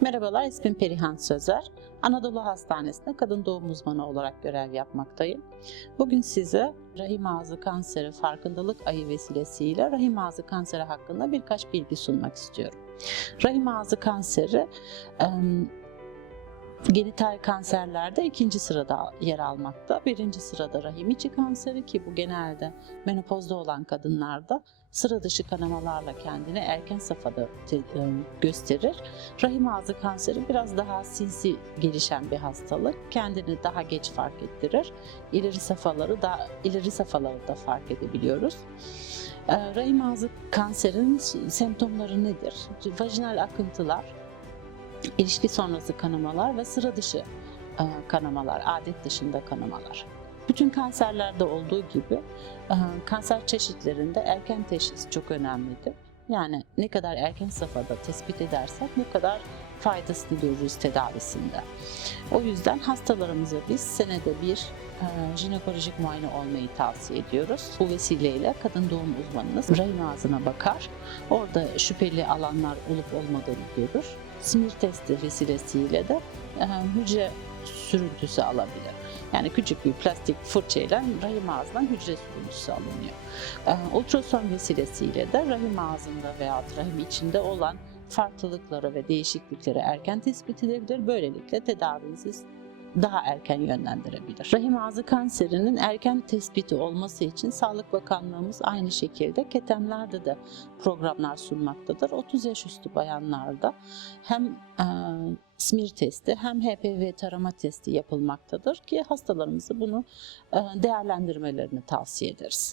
Merhabalar, ismim Perihan Sözer. Anadolu Hastanesi'nde kadın doğum uzmanı olarak görev yapmaktayım. Bugün size rahim ağzı kanseri farkındalık ayı vesilesiyle rahim ağzı kanseri hakkında birkaç bilgi sunmak istiyorum. Rahim ağzı kanseri genital kanserlerde ikinci sırada yer almakta. Birinci sırada rahim içi kanseri ki bu genelde menopozda olan kadınlarda sıra dışı kanamalarla kendini erken safhada e, gösterir. Rahim ağzı kanseri biraz daha sinsi gelişen bir hastalık. Kendini daha geç fark ettirir. İleri safhaları da ileri safhaları da fark edebiliyoruz. Ee, Rahim ağzı kanserinin semptomları nedir? Vajinal akıntılar, ilişki sonrası kanamalar ve sıra dışı e, kanamalar, adet dışında kanamalar. Bütün kanserlerde olduğu gibi e, kanser çeşitlerinde erken teşhis çok önemlidir. Yani ne kadar erken safhada tespit edersek ne kadar faydasını görürüz tedavisinde. O yüzden hastalarımıza biz senede bir jinekolojik muayene olmayı tavsiye ediyoruz. Bu vesileyle kadın doğum uzmanınız rahim ağzına bakar. Orada şüpheli alanlar olup olmadığını görür. Simir testi vesilesiyle de e, hücre sürüntüsü alabilir. Yani küçük bir plastik fırçayla rahim ağzından hücre sürüntüsü alınıyor. E, ultrason vesilesiyle de rahim ağzında veya rahim içinde olan farklılıkları ve değişiklikleri erken tespit edebilir. Böylelikle tedavinizi daha erken yönlendirebilir. Rahim ağzı kanserinin erken tespiti olması için Sağlık Bakanlığımız aynı şekilde ketemlerde de programlar sunmaktadır. 30 yaş üstü bayanlarda hem e, smear testi hem HPV tarama testi yapılmaktadır ki hastalarımıza bunu e, değerlendirmelerini tavsiye ederiz.